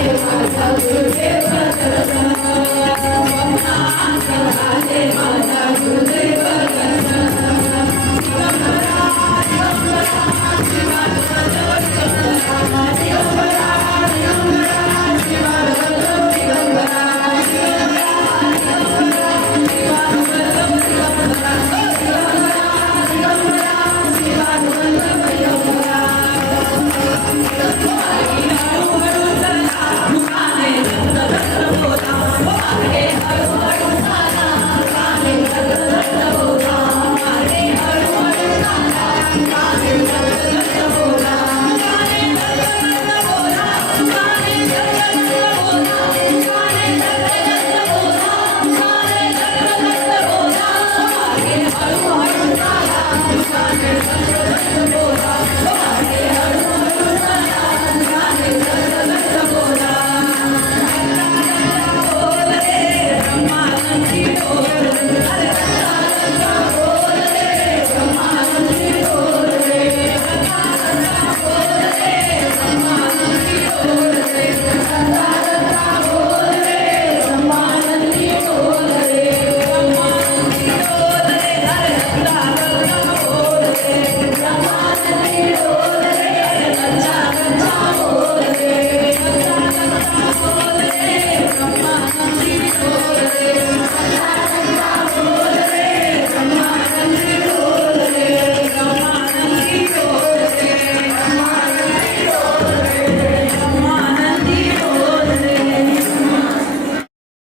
If I felt good.